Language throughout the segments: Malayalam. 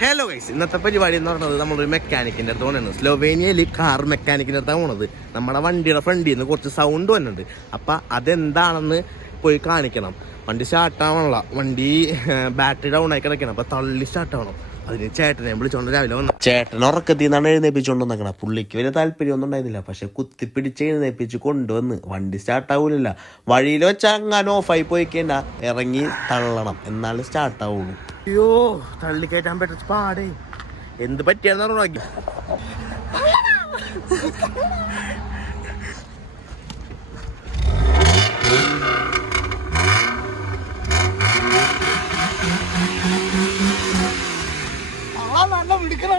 ഹലോ ഗൈസ് ഇന്നത്തെ പരിപാടി എന്ന് പറഞ്ഞത് നമ്മളൊരു മെക്കാനിക്കിന്റെ അടുത്ത് പോകണത് സ്ലോവേനിയയിൽ കാർ മെക്കാനിക്കിന്റെ അടുത്താണ് പോണത്. നമ്മുടെ വണ്ടിയുടെ ഫ്രണ്ടിൽ നിന്ന് കുറച്ച് സൗണ്ട് വന്നിട്ടുണ്ട്. അപ്പോൾ അതെന്താണെന്ന് പോയി കാണിക്കണം. വണ്ടി സ്റ്റാർട്ട് ആവണല്ല വണ്ടി ബാറ്ററി ഡൗൺ ആയി കിടക്കണം അപ്പോൾ തള്ളി സ്റ്റാർട്ടാവണം അതിന് ചേട്ടനെ വിളിച്ചോണ്ട് രാവിലെ വന്നു. ചേട്ടൻ ഉറക്കത്തിൽ നിന്നാണ് എഴുന്നേപ്പിച്ചുകൊണ്ട് വന്നേക്കണം. പുള്ളിക്ക് വലിയ താല്പര്യമൊന്നും ഉണ്ടായിരുന്നില്ല. പക്ഷെ കുത്തിപ്പിടിച്ച് എഴുന്നേപ്പിച്ച് കൊണ്ടുവന്ന് വണ്ടി സ്റ്റാർട്ടാവൂലല്ല വഴിയിൽ വെച്ചാൽ അങ്ങനെ ഓഫായി പോയി കഴിഞ്ഞാൽ ഇറങ്ങി തള്ളണം. എന്നാലും സ്റ്റാർട്ട് ആവുള്ളൂ. അയ്യോ തള്ളി കയറ്റാൻ പറ്റുന്ന പാടേ. എന്ത് പറ്റിയാന്ന് പറഞ്ഞു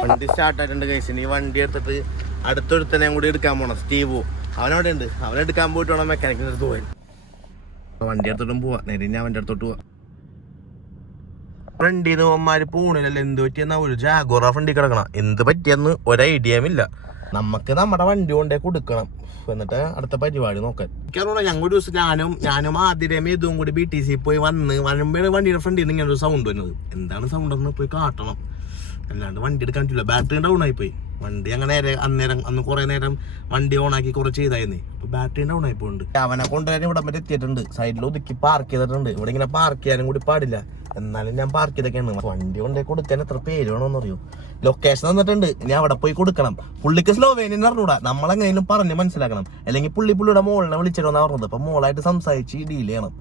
വണ്ടി സ്റ്റാർട്ട് ആയിട്ടുണ്ട് കഴിച്ചു ഈ വണ്ടി എടുത്തിട്ട് അടുത്തൊരുത്തനെ കൂടി എടുക്കാൻ പോണം. സ്റ്റീവു. അവനവിടെ ഉണ്ട്. അവനെടുക്കാൻ പോയിട്ട് വേണം മെക്കാനിക്കിന്റെ അടുത്ത് പോയി വണ്ടി എടുത്തിട്ടും പോവാ. നേരെ ഞാൻ അവന്റെ അടുത്തോട്ട് പോവാ. ഫ്രണ്ടിൽ നിന്ന് പൂണിലല്ല എന്ത് പറ്റിയെന്നാ ഒരു ജാഗോറ ഫ്രണ്ടിൽ കിടക്കണം. എന്ത് പറ്റിയെന്ന് ഒരൈഡിയയും ഇല്ല. നമുക്ക് നമ്മുടെ വണ്ടി കൊണ്ടേ കൊടുക്കണം. എന്നിട്ട് അടുത്ത പരിപാടി നോക്കാൻ. എനിക്കറിയാം ഞങ്ങൾ ഒരു ദിവസം ഞാനും ഞാനും ആദ്യം ഇതും കൂടി ബി ടി സി പോയി വന്ന് വരുമ്പോഴാണ് വണ്ടിയുടെ ഫ്രണ്ടിൽ നിന്ന് ഇങ്ങനെ ഒരു സൗണ്ട് വരുന്നത് എന്താണ് സൗണ്ട് എന്ന് പോയി കാട്ടണം. അല്ലാണ്ട് വണ്ടി എടുക്കാൻ പറ്റില്ല ബാറ്ററി ഡൗൺ ആയി പോയി. വണ്ടി. അങ്ങനെ നേരെ അന്നേരം അന്ന് കുറെ നേരം വണ്ടി ഓൺ ആക്കി കുറെ ചെയ്തായിരുന്നു. ഇപ്പൊ ബാറ്ററി ഡൗൺ ആയി പോകുന്നുണ്ട് അവനെ കൊണ്ടുവരാൻ ഇവിടെ വരെ എത്തിയിട്ടുണ്ട്. സൈഡിൽ ഒതുക്കി പാർക്ക് ചെയ്തിട്ടുണ്ട്. ഇവിടെ ഇങ്ങനെ പാർക്ക് ചെയ്യാനും കൂടി പാടില്ല. എന്നാലും ഞാൻ പാർക്ക് ചെയ്തൊക്കെയാണ്. വണ്ടി കൊണ്ടേ കൊടുക്കാൻ എത്ര പേര് വേണമെന്ന് അറിയോ ലൊക്കേഷൻ തന്നിട്ടുണ്ട്. ഞാൻ അവിടെ പോയി കൊടുക്കണം. പുള്ളിക്ക് സ്ലോവേനിയൻ അറിഞ്ഞൂടാ. നമ്മളെങ്ങനെയും പറഞ്ഞ് മനസ്സിലാക്കണം. അല്ലെങ്കിൽ പുള്ളി പുള്ളിയുടെ മോളിനെ വിളിച്ചിരുന്നാ പറഞ്ഞത്. അപ്പൊ മോളായിട്ട് സംസാരിച്ച് ഡീൽ ചെയ്യണം.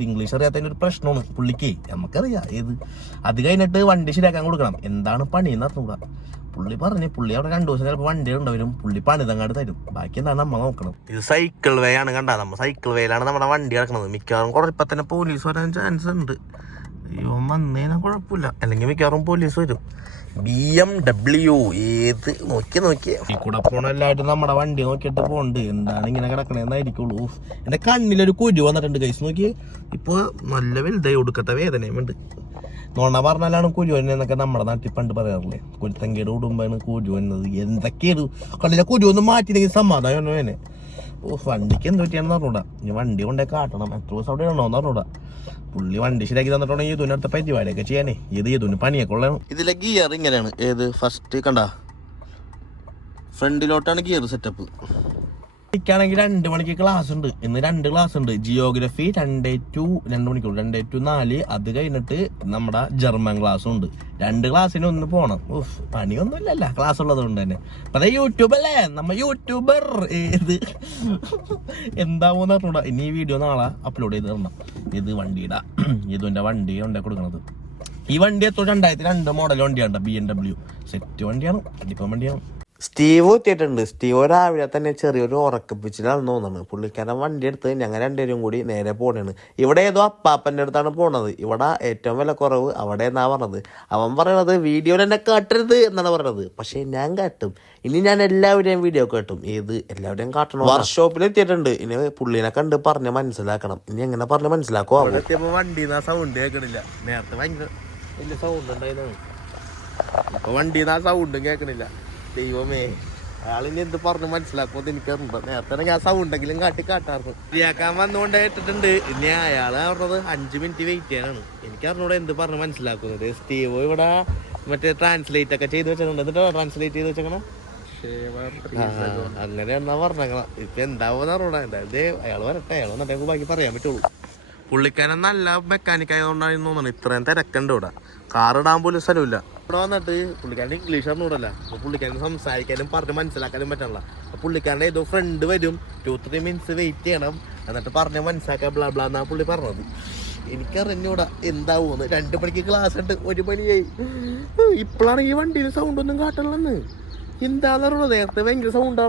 ഇംഗ്ലീഷ് അറിയാത്തതിന്റെ ഒരു പ്രശ്നമാണ്. പുള്ളിക്ക് നമുക്കറിയാം ഏത്. അത് കഴിഞ്ഞിട്ട് വണ്ടി ശരിയാക്കാൻ കൊടുക്കണം. എന്താണ് പണി എന്ന് അറിഞ്ഞൂടാ പുള്ളി പറഞ്ഞു പുള്ളി അവിടെ രണ്ടു ദിവസം ചിലപ്പോൾ വണ്ടി ഉണ്ടാവരും പുള്ളി പണി തങ്ങാട് തരും. ബാക്കി എന്താണ് നമ്മൾ നോക്കണം. ഇത് സൈക്കിൾ വേ ആണ് കണ്ട. നമ്മ സൈക്കിൾ വേയിലാണ് നമ്മുടെ വണ്ടി കിടക്കുന്നത് മിക്കവാറും കുഴപ്പ തന്നെ പോലീസ് വരാൻ ചാൻസ് ഉണ്ട്. അയ്യോ വന്നേനാ കുഴപ്പമില്ല. അല്ലെങ്കിൽ മിക്കവാറും പോലീസ് വരും. ബി എം ഡബ്ല്യു ഏത്? നോക്കി നോക്കി ഈ കൂടെ പോണ എല്ലാവരും നമ്മുടെ വണ്ടി നോക്കിയിട്ട് പോണ്ട് എന്താണ് ഇങ്ങനെ കിടക്കണേന്നായിരിക്കുള്ളൂ. എന്റെ കണ്ണിലൊരു കുരു വന്നിട്ടുണ്ട് കൈസ് നോക്കി ഇപ്പൊ നല്ല വലുതായി ഒടുക്കത്തെ വേദനയും ഉണ്ട്. നോണ പറഞ്ഞാലാണ് കുരു എന്നൊക്കെ നമ്മുടെ നാട്ടിൽ പണ്ട് പറയാറില്ലേ? കുരുത്തങ്കേട് കുടുംബമാണ് കുരു എന്നത് എന്തൊക്കെയാണ് കണ്ണിലെ കുരു ഒന്ന് മാറ്റിയില്ലെങ്കിൽ സമാധാനം ഓ വണ്ടിക്ക് എന്ത് പറ്റിയെന്ന് പറഞ്ഞൂടാ. ഇനി വണ്ടി കൊണ്ടേ കാട്ടണം. എത്ര ദിവസം അവിടെ ഉണ്ടോന്ന് പറഞ്ഞൂടാ. പുള്ളി വണ്ടി ശരിയാക്കി തന്നിട്ടുണ്ടെങ്കിൽ ഇതിനടുത്ത പരിപാടിയൊക്കെ ചെയ്യാനേ. ഇത് ഇതിന് പണിയൊക്കെ ഉള്ളതാണ് ഇതിലെ ഗിയർ ഇങ്ങനെയാണ്. ഏത്? ഫസ്റ്റ് കണ്ട? ഫ്രണ്ടിലോട്ടാണ് ഗിയർ സെറ്റപ്പ് എനിക്കാണെങ്കിൽ രണ്ട് മണിക്ക് ക്ലാസ് ഉണ്ട്. ഇന്ന് രണ്ട് ക്ലാസ് ഉണ്ട്. ജിയോഗ്രഫി രണ്ടേ ടു രണ്ട് മണിക്കൂർ രണ്ടേ ടു നാല്. അത് കഴിഞ്ഞിട്ട് നമ്മുടെ ജർമ്മൻ ക്ലാസ്സും ഉണ്ട്. രണ്ട് ക്ലാസ്സിന് ഒന്ന് പോണം. ഉഫ് പണിയൊന്നുമില്ലല്ല. ക്ലാസ് ഉള്ളത് കൊണ്ട് തന്നെ. അപ്പൊ അതെ യൂട്യൂബ് അല്ലേ? നമ്മ യൂട്യൂബർ ഏത്? എന്താ പറഞ്ഞൂടാ ഇനി ഈ വീഡിയോ നാളെ അപ്ലോഡ് ചെയ്ത് തരണം. ഇത് വണ്ടിയുടെ എന്റെ വണ്ടി ഉണ്ടാക്കി കൊടുക്കണത്. ഈ വണ്ടി എത്തോ രണ്ടായിരത്തി രണ്ട് മോഡൽ വണ്ടിയാണ് ബി എം ഡബ്ല്യു സെറ്റ് വണ്ടിയാണ്. അടിപ്പം വണ്ടിയാണ്. സ്റ്റീവ് എത്തിയിട്ടുണ്ട്. സ്റ്റീവ് രാവിലെ തന്നെ ചെറിയൊരു ഉറക്കപ്പിച്ചിലാണെന്ന് തോന്നുന്നത്. പുള്ളിക്കാരൻ വണ്ടി എടുത്ത് ഞങ്ങൾ രണ്ടുപേരും കൂടി നേരെ പോണേണ്. ഇവിടെ ഏതോ അപ്പാപ്പന്റെ അടുത്താണ് പോണത്. ഇവിടെ ഏറ്റവും വില കുറവ് അവിടെ എന്നാ പറഞ്ഞത്? അവൻ പറയണത് വീഡിയോയിൽ എന്നെ കാട്ടരുത് എന്നാണ് പറയണത്. പക്ഷേ ഞാൻ കാട്ടും. ഇനി ഞാൻ എല്ലാവരെയും വീഡിയോ കാട്ടും. ഏത്? എല്ലാവരെയും കാട്ടണം വർക്ക്ഷോപ്പിൽ എത്തിയിട്ടുണ്ട്. ഇനി പുള്ളിനെ കണ്ട് പറഞ്ഞ് മനസ്സിലാക്കണം. ഇനി എങ്ങനെ പറഞ്ഞ് മനസ്സിലാക്കുമോ വണ്ടി സൗണ്ട് കേൾക്കണില്ല നേരത്തെ ഭയങ്കര വലിയ സൗണ്ട് ഉണ്ടായിരുന്നു. ഇപ്പൊ വണ്ടിന്ന് ആ സൗണ്ടും കേൾക്കണില്ല ദൈവമേ അയാളിനി എന്ത് പറഞ്ഞു മനസ്സിലാക്കുമെന്ന് എനിക്കറിയില്ല നേരത്തെ ഞാൻ സൗണ്ടെങ്കിലും കാട്ടി കാട്ടാറുണ്ട് ശരിയാക്കാൻ വന്നുകൊണ്ട് ഇട്ടിട്ടുണ്ട് ഇനി അയാൾ പറഞ്ഞത് അഞ്ച് മിനിറ്റ് വെയിറ്റ് ചെയ്യാനാണ്. എനിക്ക് എനിക്കറിഞ്ഞൂടെ എന്ത് പറഞ്ഞു മനസ്സിലാക്കുന്നത്. സ്റ്റീവോ ഇവിടെ മറ്റേ ട്രാൻസ്ലേറ്റ് ഒക്കെ ചെയ്ത് വെച്ചിട്ടുണ്ട്. എന്നിട്ടോ ട്രാൻസ്ലേറ്റ് ചെയ്ത് വെച്ചേക്കണേ? അങ്ങനെ എന്നാ പറഞ്ഞേക്കണം. ഇപ്പൊ എന്താവുന്ന അറിഞ്ഞൂടാ. എന്തായാലും അയാൾ വരട്ടെ. അയാൾ വന്നിട്ട് ബാക്കി പറയാൻ പറ്റുള്ളൂ. പുള്ളിക്കാരൻ നല്ല മെക്കാനിക് ആയതുകൊണ്ടാണ് തോന്നുന്നത്. ഇത്രയും തിരക്കുണ്ട് ഇവിടെ. ഇടാൻ പോലും സ്ഥലമില്ല. ഇവിടെ വന്നിട്ട് പുള്ളിക്കാരൻ ഇംഗ്ലീഷ് അറിഞ്ഞൂടല്ല അപ്പൊ പുള്ളിക്കാരൻ സംസാരിക്കാനും പറഞ്ഞ് മനസ്സിലാക്കാനും പറ്റണല്ല. അപ്പൊ പുള്ളിക്കാരന്റെ ഏതോ ഫ്രണ്ട് വരും. ടു ത്രീ മിനിറ്റ്സ് വെയിറ്റ് ചെയ്യണം. എന്നിട്ട് പറഞ്ഞ് മനസ്സിലാക്കാൻ ബ്ലാ ബ്ലാ എന്നാ പുള്ളി പറഞ്ഞത്. എനിക്കറിഞ്ഞൂടാ എന്താവൂന്ന്. രണ്ട് മണിക്ക് ക്ലാസ് ഉണ്ട്. ഒരു മണിയായി. ഇപ്പോഴാണ് ഈ വണ്ടിയിൽ സൗണ്ട് ഒന്നും കാട്ടണമെന്ന് എന്താന്ന് പറയുന്നത് നേരത്തെ ഭയങ്കര സൗണ്ട്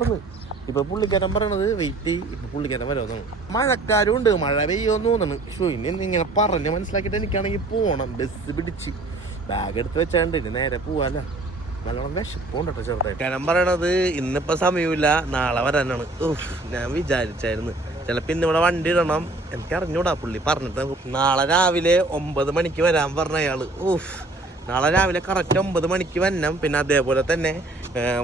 ഇപ്പൊ പുള്ളിക്കാരൻ പറയണത് വെയിറ്റ് ഇപ്പൊ പുള്ളിക്കാരൻ വരുമെന്നാണ് മഴക്കാരും ഉണ്ട് മഴ പെയ്യോന്ന് തോന്നുന്നു ഷോ ഇനി ഇങ്ങനെ പറഞ്ഞ് മനസ്സിലാക്കിയിട്ട് എനിക്കാണെങ്കിൽ പോണം. ബസ് പിടിച്ച്. ബാഗ് എടുത്ത് വെച്ചാണ്ട് ഇനി നേരെ പോവാല നല്ലോണം വിശപ്പുണ്ട് കേട്ടോ ചെറുതായിട്ട്. കാരണം പറയണത് ഇന്നിപ്പോ സമയമില്ല നാളെ വരാനാണ്. ഞാൻ വിചാരിച്ചായിരുന്നു. ചിലപ്പോ ഇന്ന് ഇവിടെ വണ്ടി ഇടണം. എനിക്ക് അറിഞ്ഞൂടാ പുള്ളി പറഞ്ഞിട്ട്. നാളെ രാവിലെ ഒമ്പത് മണിക്ക് വരാൻ പറഞ്ഞ അയാൾ. ഊഫ് നാളെ രാവിലെ കറക്റ്റ് ഒമ്പത് മണിക്ക് വരണം. പിന്നെ അതേപോലെ തന്നെ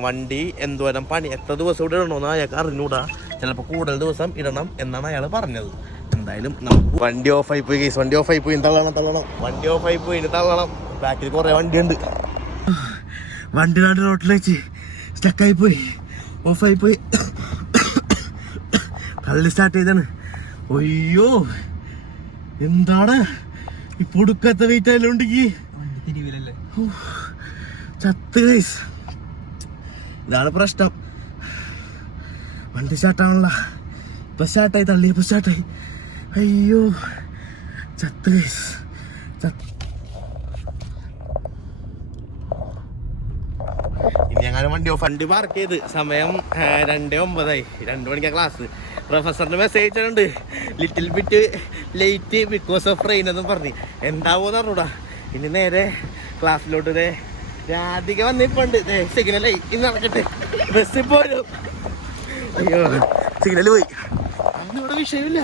വണ്ടി എന്തോരം പണി? എത്ര ദിവസം ഇവിടെ ഇടണമെന്ന് അയാൾക്ക് അറിഞ്ഞൂടാ. ചിലപ്പോൾ കൂടുതൽ ദിവസം ഇടണം എന്നാണ് അയാൾ പറഞ്ഞത്. എന്തായാലും നമുക്ക് വണ്ടി ആയി പോയി കേസ് വണ്ടി ഓഫ് ആയി പോയി. തള്ളണം തള്ളണം. വണ്ടി ആയി പോയി ഇനി തള്ളണം. ബാക്കിൽ കുറേ വണ്ടിയുണ്ട്. വണ്ടി നാട് റോട്ടിൽ വെച്ച് സ്റ്റക്കായി പോയി. ഓഫായി പോയി. കള്ളി സ്റ്റാർട്ട് ചെയ്താണ് ഒയ്യോ എന്താണ് ഇപ്പൊ ഒടുക്കത്തെ വെയിറ്റ് ആയാലും ഉണ്ടെങ്കിൽ ചത്ത് ഗൈസ് ഇതാണ് പ്രശ്നം. വണ്ടി സ്റ്റാർട്ടാണല്ല ഇപ്പൊ സ്റ്റാർട്ടായി തള്ളി ഇപ്പൊ സ്റ്റാർട്ടായി അയ്യോ. ചത്ത് ഗൈസ് ചത്ത്. ഇനി ഞങ്ങൾ വണ്ടി ഫണ്ട് പാർക്ക് ചെയ്ത്. സമയം രണ്ടേ ഒമ്പതായി. രണ്ട് മണിക്കാ ക്ലാസ് പ്രൊഫസറിന് മെസ്സേജ് അയച്ചിട്ടുണ്ട് little bit late because of rain എന്നും പറഞ്ഞു. എന്താവോന്ന് അറിഞ്ഞൂടാ. ഇനി നേരെ ക്ലാസ്സിലോട്ട് രാധിക വന്നിപ്പുണ്ട്. സിഗ്നലേ ഇന്ന് നടക്കട്ടെ. ബസ്സിൽ പോരും. അയ്യോ സിഗ്നൽ പോയി. ഇവിടെ വിഷയമില്ല.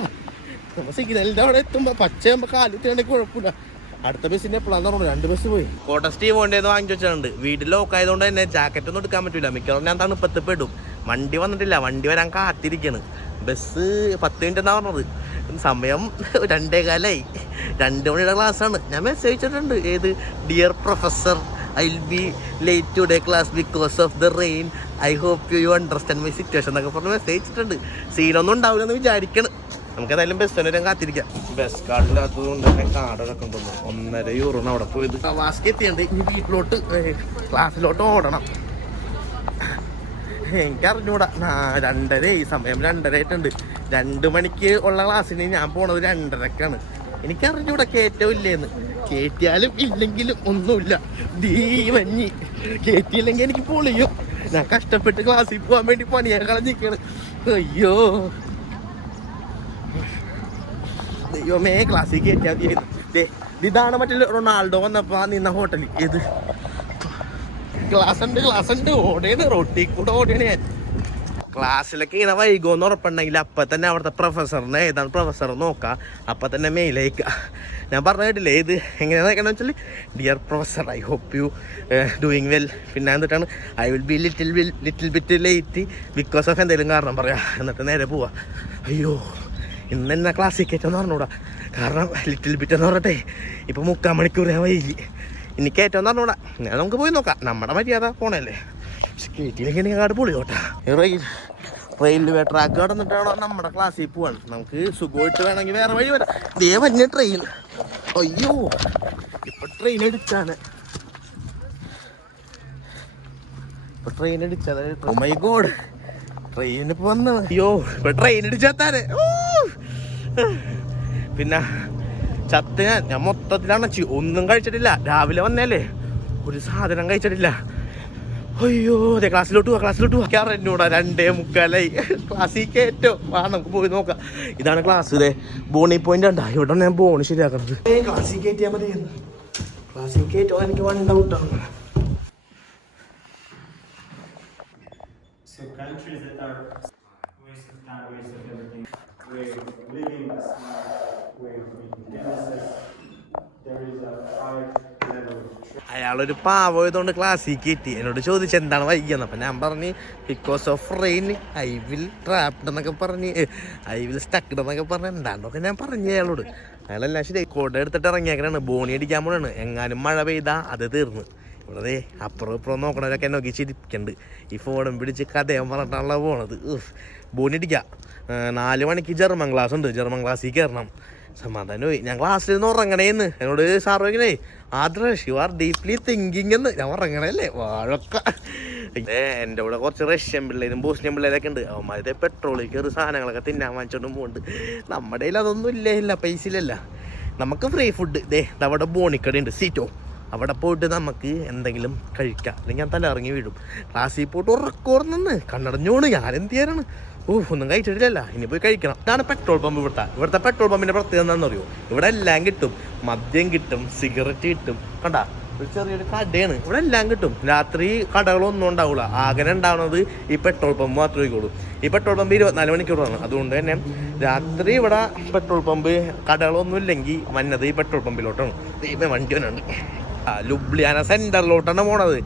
സിഗ്നലിന്റെ അവിടെ എത്തുമ്പോ പച്ച ആകുമ്പോ കാലിട്ടുണ്ടെങ്കിൽ കുഴപ്പമില്ല. അടുത്ത ബസ്സിന് എപ്പോഴാന്ന് പറഞ്ഞു രണ്ട് ബസ് പോയി. കോട്ട സ്റ്റീവ് കൊണ്ടേന്ന് വാങ്ങിച്ചു വെച്ചിട്ടുണ്ട്. വീട്ടിൽ ലോക്ക് ആയതുകൊണ്ട് തന്നെ ജാക്കറ്റ് ഒന്നും എടുക്കാൻ പറ്റില്ല മിക്കവാറും ഞാൻ തണുപ്പത്ത് പെടും. വണ്ടി വന്നിട്ടില്ല. വണ്ടി വരാൻ കാത്തിരിക്കാണ്. ബസ് പത്ത് മിനിറ്റ് എന്നാ പറഞ്ഞത്. സമയം രണ്ടേ കാലായി രണ്ട് മണിയുടെ ക്ലാസ്സാണ് ഞാൻ മെസ്സേജ് അയച്ചിട്ടുണ്ട് ഏത്? Dear professor I will be late today class because of the rain I hope you you understand my situation എന്നൊക്കെ പറഞ്ഞ് മെസ്സേജ് അയച്ചിട്ടുണ്ട് സീനൊന്നും ഉണ്ടാവില്ലെന്ന് വിചാരിക്കണം. നമുക്ക് ഏതായാലും ബസ് വരെ കാത്തിരിക്കാം. ബസ് കാർഡില്ലാത്തതുകൊണ്ട് തന്നെ കാർഡൊക്കെ ഉണ്ടല്ലോ ഒന്നര യൂറോണ് അവിടെ പോയത്. വാസ്കി എത്തിയുണ്ട് ഇനി വീട്ടിലോട്ട് ക്ലാസ്സിലോട്ട് ഓടണം. എനിക്ക് അറിഞ്ഞൂടാ. നാ- രണ്ടര ഈ സമയം രണ്ടര ആയിട്ടുണ്ട്. രണ്ട് മണിക്ക് ഉള്ള ക്ലാസ്സിന് ഞാൻ പോണത് രണ്ടരക്കാണ്. എനിക്കറിഞ്ഞൂടാ കയറ്റവും ഇല്ലേന്ന്. കയറ്റിയാലും ഇല്ലെങ്കിലും ഒന്നുമില്ല. ദീ മഞ്ഞി കയറ്റിയില്ലെങ്കിൽ എനിക്ക് പൊളിയും. ഞാൻ കഷ്ടപ്പെട്ട് ക്ലാസ്സിൽ പോകാൻ വേണ്ടി പണിയാൻ കളഞ്ഞിരിക്കണ്. അയ്യോ. ദൈവമേ ക്ലാസ്സിൽ കയറ്റിയാൽ മതിയായിരുന്നു. ഇതാണ് മറ്റേ റൊണാൾഡോ വന്നപ്പോ നിന്ന ഹോട്ടലിൽ ഏത്? ക്ലാസ് ഉണ്ട് ക്ലാസ് ഉണ്ട് ഓടേണ് റൊട്ടി കൂടെ ഓടേണ് ക്ലാസ്സിലൊക്കെ ഇങ്ങനെ വൈകുമെന്ന് ഉറപ്പുണ്ടെങ്കിൽ അപ്പം തന്നെ അവിടുത്തെ പ്രൊഫസറിനെ ഏതാണ് പ്രൊഫസർ നോക്കാം. അപ്പം തന്നെ മെയിൽ അയക്കുക ഞാൻ പറഞ്ഞ കേട്ടില്ലേ? ഇത് എങ്ങനെയാണെന്ന് വെക്കണമെന്ന് വെച്ചാൽ dear professor I hope you doing well പിന്നെ എന്നിട്ടാണ് I will be little will little bit late because of എന്തെങ്കിലും കാരണം പറയാം. എന്നിട്ട് നേരെ പോവാ. അയ്യോ ഇന്ന് എന്നാ ക്ലാസ്സിൽ കയറ്റെന്ന് പറഞ്ഞൂടാ. കാരണം ലിറ്റിൽ ബിറ്റ് എന്ന് പറഞ്ഞിട്ടേ ഇപ്പം മുക്കാൽ മണിക്കൂർ ഞാൻ വൈകി. ഇനി കയറ്റം പറഞ്ഞൂടാ. ഞാൻ നമുക്ക് പോയി നോക്കാം. നമ്മുടെ മര്യാദ പോണല്ലേ? പക്ഷെ കയറ്റിയില്ലെങ്കിൽ കാട് പൊളി റെയിൽവേ ട്രാക്ക് കടന്നിട്ടാണോ നമ്മുടെ ക്ലാസ്സിൽ പോവാണ് നമുക്ക് സുഖമായിട്ട് വേണമെങ്കിൽ വേറെ വഴി വരാം. ഇതേ വഞ്ഞ ട്രെയിൻ അയ്യോ ഇപ്പൊ ട്രെയിൻ അടിച്ചാണ് ഇപ്പൊ ട്രെയിൻ അടിച്ചത് മൈ ഗോഡ് ട്രെയിൻ ഇപ്പൊ വന്നു. അയ്യോ ഇപ്പൊ ട്രെയിൻ അടിച്ചാത്താനെ പിന്നെ ചത്ത് ഞാൻ ഞാൻ മൊത്തത്തിലാണ് ഒന്നും കഴിച്ചിട്ടില്ല. രാവിലെ വന്നേലേ ഒരു സാധനം കഴിച്ചിട്ടില്ല. അയ്യോ അതെ ക്ലാസ്സിലോട്ട് പോവാ ക്ലാസ്സിലോട്ട് പോവാ എന്നോടാ രണ്ടേ മുക്കാലായി. ക്ലാസ്സിൽ കയറ്റോ ആ നമുക്ക് പോയി നോക്കാം. ഇതാണ് ക്ലാസ് ഇതേ ബോണി പോയിന്റ് ഉണ്ടാ ഇവിടെ ഞാൻ ബോണി ശരിയാക്കണത്. ക്ലാസ്സിൽ കയറ്റിയാൽ മതി ക്ലാസ്സിൽ കയറ്റോ എനിക്ക് വൺ ഡൗട്ടാണ് So countries that are waste of time, waste of everything, way of living smart way of അയാളൊരു പാവമായതുകൊണ്ട് ക്ലാസ്സിൽ കയറ്റി എന്നോട് ചോദിച്ചു എന്താണ് വൈകിയെന്ന് അപ്പം ഞാൻ പറഞ്ഞു because of rain I will trapped എന്നൊക്കെ പറഞ്ഞ് ഐ വിൽ സ്റ്റക്ഡ് എന്നൊക്കെ പറഞ്ഞ് എന്താണെന്നൊക്കെ ഞാൻ പറഞ്ഞു അയാളോട്. അയാളെല്ലാം ശരി കോട എടുത്തിട്ട് ഇറങ്ങിയേക്കണാണ്. ബോണി അടിക്കാൻ പോണാണ്. എങ്ങാനും മഴ പെയ്താ അത് തീർന്നു. ഇവിടെ അപ്പുറം ഇപ്പുറം നോക്കണവരൊക്കെ നോക്കി ചിരിക്കുന്നുണ്ട് ഈ ഫോണും പിടിച്ച് കഥയും പറഞ്ഞിട്ടാണല്ലോ പോണത്. ബോണി അടിക്കുക നാല് മണിക്ക് ജർമ്മൻ ക്ലാസ് ഉണ്ട്. ജർമ്മൻ ക്ലാസ്സിൽ കയറണം സമാധാനമായി ഞാൻ ക്ലാസ്സിൽ നിന്ന് ഉറങ്ങണേന്ന് എന്നോട് sir വയ്ക്കണേ Adarsh you are deeply thinking എന്ന്. ഞാൻ ഉറങ്ങണല്ലേ വാഴക്ക. എന്റെ കൂടെ കുറച്ച് റഷ്യൻ പിള്ളേരും ബോസ്നിയൻ പിള്ളേരൊക്കെ ഉണ്ട്. അവന്മാരുടെ പെട്രോളിൽ കയറി സാധനങ്ങളൊക്കെ തിന്നാൻ വാങ്ങിച്ചോണ്ടും പോകുന്നുണ്ട് നമ്മുടെ കയ്യിൽ അതൊന്നും ഇല്ലേ? ഇല്ല പൈസ ഇല്ലല്ല. നമുക്ക് ഫ്രീ ഫുഡ് ദേ അവിടെ ബോണിക്കടയുണ്ട് സീറ്റോ അവിടെ പോയിട്ട് നമുക്ക് എന്തെങ്കിലും കഴിക്കാം. അല്ലെങ്കിൽ ഞാൻ തല ഇറങ്ങി വീഴും ക്ലാസ്സിൽ പോയിട്ട് ഉറക്കോർന്നു കണ്ണടഞ്ഞോണ്. ഞാൻ എന്ത് ചെയ്യാനാണ്? ഒന്നും കഴിച്ചിട്ടില്ല ഇനി പോയി കഴിക്കണം. ഇതാണ് പെട്രോൾ പമ്പ് ഇവിടുത്തെ. ഇവിടുത്തെ പെട്രോൾ പമ്പിന്റെ പ്രത്യേകത എന്താണെന്ന് അറിയോ ഇവിടെ എല്ലാം കിട്ടും. മദ്യം കിട്ടും സിഗരറ്റ് കിട്ടും. കണ്ടാ? ഒരു ചെറിയൊരു കടയാണ്. ഇവിടെ എല്ലാം കിട്ടും. രാത്രി കടകളൊന്നും ഉണ്ടാവില്ല ആകെ ഉണ്ടാവുന്നത് ഈ പെട്രോൾ പമ്പ് മാത്രമേ ഉള്ളൂ ഈ പെട്രോൾ പമ്പ് ഇരുപത്തിനാല് മണിക്കൂറാണ്. അതുകൊണ്ട് തന്നെ രാത്രി ഇവിടെ പെട്രോൾ പമ്പ് കടകളൊന്നും ഇല്ലെങ്കിൽ വന്നത് ഈ പെട്രോൾ പമ്പിലോട്ടാണ്. ദൈവം വണ്ടി വന്നുണ്ട് ലുബ്ലിയാന സെന്ററിലോട്ടാണ് പോണത്.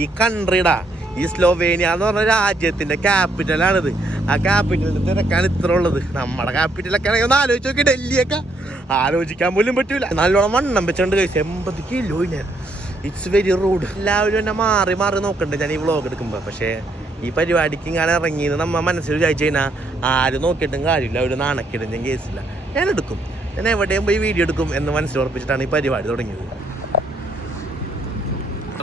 ഈ കൺട്രിടാ ഈ സ്ലോവേനിയ എന്ന് പറഞ്ഞ രാജ്യത്തിന്റെ ക്യാപിറ്റൽ ക്യാപിറ്റലാണിത് ആ ക്യാപിറ്റലിന്റെ തിരക്കാണ് ഇത്ര ഉള്ളത്. നമ്മുടെ ക്യാപിറ്റലൊക്കെ ആണെങ്കിൽ ഒന്ന് ആലോചിച്ച് നോക്കി ഡൽഹിയൊക്കെ. ആലോചിക്കാൻ പോലും പറ്റൂല. നല്ലോണം വണ്ണം വെച്ചോണ്ട് കഴിച്ചു എൺപത് കിലോ ഞാൻ ഇറ്റ്സ് വെരി റൂഡ് എല്ലാവരും എന്നെ മാറി മാറി നോക്കണ്ട് ഞാൻ ഈ വ്ളോഗ് എടുക്കുമ്പോൾ പക്ഷേ ഈ പരിപാടിക്ക് ഇങ്ങനെ ഇറങ്ങിയെന്ന് നമ്മ മനസ്സിൽ വിചാരിച്ചു കഴിഞ്ഞാൽ ആരും നോക്കിയിട്ടും കാര്യമില്ല. ഒരു നാണക്കിടും ഞാൻ കേസില്ല ഞാൻ എടുക്കും. ഞാൻ എവിടെയും പോയി വീഡിയോ എടുക്കും എന്ന് മനസ്സിൽ ഉറപ്പിച്ചിട്ടാണ് ഈ പരിപാടി തുടങ്ങിയത്.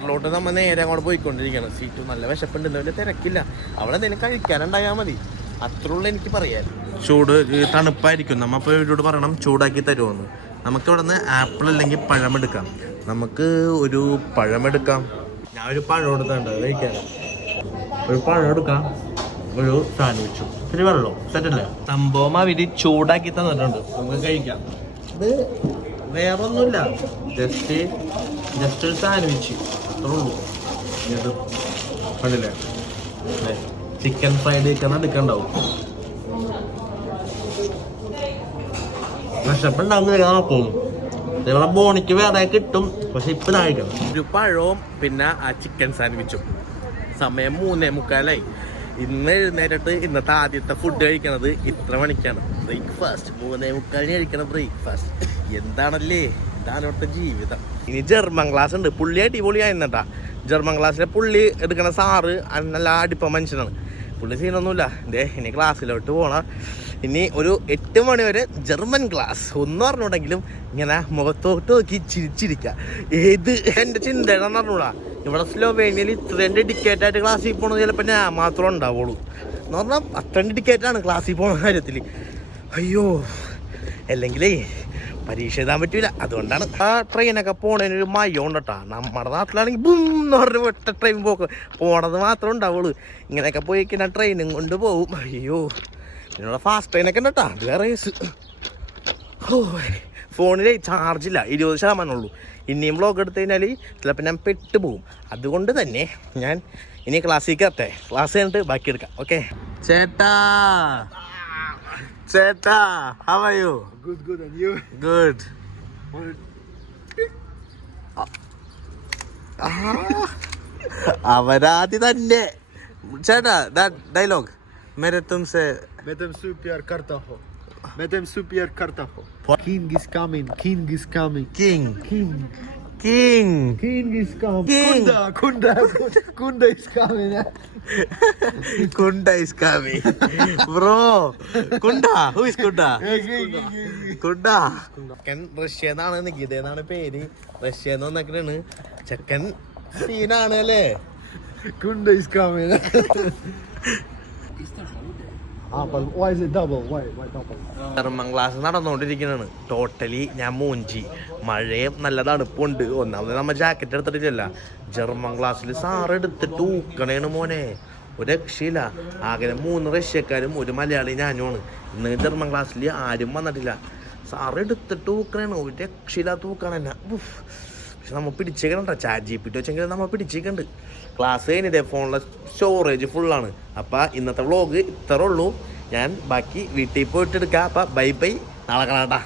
ോട്ട് നമ്മൾ നേരെ അങ്ങോട്ട് പോയിക്കൊണ്ടിരിക്കണം സീറ്റ് നല്ല വിശപ്പുണ്ട് വലിയ തിരക്കില്ല. അവിടെ എന്തെങ്കിലും കഴിക്കാനുണ്ടായാൽ മതി. അത്രയുള്ള എനിക്ക് പറയാൻ. ചൂട് തണുപ്പായിരിക്കും. നമ്മ അപ്പോൾ ഇവരോട് പറയണം ചൂടാക്കി തരുമെന്ന് നമുക്ക് ഇവിടെ നിന്ന് ആപ്പിൾ അല്ലെങ്കിൽ പഴം എടുക്കാം. നമുക്ക് ഒരു പഴം എടുക്കാം. ഞാൻ ഒരു പഴം എടുത്തുണ്ട് കഴിക്കാൻ ഒരു പഴം എടുക്കാം. ഒരു സാൻഡ്വിച്ചും. ശരി വെള്ളം സെറ്റല്ലേ? സംഭവം അവർ ചൂടാക്കി തന്നിട്ടുണ്ട്. നമുക്ക് കഴിക്കാം. ഇത് വേറൊന്നുമില്ല. ജസ്റ്റ് ജസ്റ്റ് ഒരു സാൻഡ്വിച്ച്. കണ്ടില്ലേ ചിക്കൻ ഫ്രൈഡ് ചിക്കൻ എടുക്കണ്ടാവും. വിശപ്പുണ്ടാവുന്ന നിങ്ങളെ ബോണിക്ക് വേറെ കിട്ടും പക്ഷെ ഇപ്പൊ ഒരു പഴവും പിന്നെ ആ ചിക്കൻ സാൻഡ്വിച്ചും സമയം മൂന്നേ മുക്കാലായി. ഇന്ന് എഴുന്നേറ്റിട്ട് ഇന്നത്തെ ആദ്യത്തെ ഫുഡ് കഴിക്കണത് ഇത്ര മണിക്കാണ്. ബ്രേക്ക്ഫാസ്റ്റ് മൂന്നേ മുക്കാലിന് കഴിക്കണം ബ്രേക്ക്ഫാസ്റ്റ് എന്താണല്ലേ? ഇതാണ് ജീവിതം. ഇനി ജർമ്മൻ ക്ലാസ് ഉണ്ട്. പുള്ളി അടിപൊളിയായിരുന്നട്ടാ. ജർമ്മൻ ക്ലാസ്സിലെ പുള്ളി എടുക്കണ സാറ് നല്ല അടിപ്പ മനുഷ്യനാണ്. പുള്ളി സീനൊന്നുമില്ല ദേ ഇനി ക്ലാസ്സിലോട്ട് പോകണം ഇനി ഒരു എട്ട് മണി വരെ ജർമ്മൻ ക്ലാസ് ഒന്നും അറിഞ്ഞുണ്ടെങ്കിലും ഇങ്ങനെ മുഖത്തോട്ട് നോക്കി ചിരിച്ചിരിക്കുക ഏത് എന്റെ ചിന്തയാണെന്ന് അറിഞ്ഞൂടാ. ഇവിടെ സ്ലോവേനിയയിൽ ഇത്രയും ഡെഡിക്കേറ്റ് ആയിട്ട് ക്ലാസ്സിൽ പോകണത് ചിലപ്പോൾ ഞാൻ മാത്രമേ ഉണ്ടാവുള്ളൂ. എന്ന് പറഞ്ഞാൽ അത്രയും ഡെഡിക്കേറ്റ് ആണ് ക്ലാസ്സിൽ പോകുന്ന കാര്യത്തിൽ അയ്യോ. അല്ലെങ്കിലേ പരീക്ഷ എഴുതാൻ പറ്റൂല. അതുകൊണ്ടാണ്. ആ ട്രെയിനൊക്കെ പോണതിന് ഒരു മയം ഉണ്ട് കേട്ടോ നമ്മുടെ നാട്ടിലാണെങ്കിൽ ബും എന്ന് പറഞ്ഞ് ഒറ്റ ട്രെയിൻ പോക്ക്. പോണത് മാത്രമേ ഉണ്ടാവുള്ളൂ. ഇങ്ങനെയൊക്കെ പോയി കഴിഞ്ഞാൽ ട്രെയിനും കൊണ്ട് പോവും. അയ്യോ. ഇതിനുള്ള ഫാസ്റ്റ് ട്രെയിനൊക്കെ ഉണ്ട് കേട്ടോ അത് വേറെ കേസ് ഫോണിലെ ചാർജ് ഇല്ല. ഇരുപത് ശതമാനം ഉള്ളൂ. ഇനിയും ബ്ലോഗ് എടുത്തു കഴിഞ്ഞാൽ ചിലപ്പോൾ ഞാൻ പെട്ടുപോകും അതുകൊണ്ട് തന്നെ ഞാൻ ഇനി ക്ലാസ്സിലേക്ക് എത്തേ ക്ലാസ് കഴിഞ്ഞിട്ട് ബാക്കി എടുക്കാം. ഓക്കെ ചേട്ടാ. ചേട്ടാ how are you Good, good, and you? good അവരാതി തന്നെ ചേട്ടാ ഡയലോഗ് मेरे तुमसे Madam Super Kartaho. Madam Super Kartaho. King is coming, King is coming. king King. king King is coming. King. Kunda, Kunda, Kunda is coming. eh? Kunda is coming. Bro, Kunda, who is Kunda? Kunda. ചെക്കൻ റഷ്യ എന്നാണ് നികിത എന്നാണ് പേര് റഷ്യ എന്ന് വന്നേക്കണാണ് ചെക്കൻ സീനാണ് അല്ലേ Kunda is coming. ah, but why is it double? Why? Why double? German class നടന്നുകൊണ്ടിരിക്കുന്നതാണ് totally ഞാൻ മൂഞ്ചി മഴയും നല്ല തണുപ്പുണ്ട്. ഒന്നാമത് നമ്മ ജാക്കറ്റ് എടുത്തിട്ടില്ല ജർമ്മൻ ക്ലാസ്സിൽ സാറ് എടുത്തിട്ട് ഊക്കണേണ് മോനെ. ഒരു രക്ഷയില്ല. ആകെ മൂന്ന് റഷ്യക്കാരും ഒരു മലയാളി ഞാനുമാണ് ഇന്ന് ജർമ്മൻ ക്ലാസ്സിൽ ആരും വന്നിട്ടില്ല. സാറ് എടുത്തിട്ട് ഊക്കണേണ്. ഒരു രക്ഷയില്ലാത്ത ഊക്കാണ്. പക്ഷെ നമ്മൾ പിടിച്ചേക്കണ്ട ചാറ്റ് ജി പി ടി വെച്ചെങ്കിൽ നമ്മൾ പിടിച്ചേക്കുന്നുണ്ട് ക്ലാസ് കഴിഞ്ഞിട്ട് ഫോണിലെ സ്റ്റോറേജ് ഫുള്ളാണ് അപ്പം ഇന്നത്തെ വ്ളോഗ് ഇത്രേ ഉള്ളൂ. ഞാൻ ബാക്കി വീട്ടിൽ പോയിട്ട് എടുക്കാം അപ്പം ബൈ ബൈ. നാളെ കാണാട്ടാ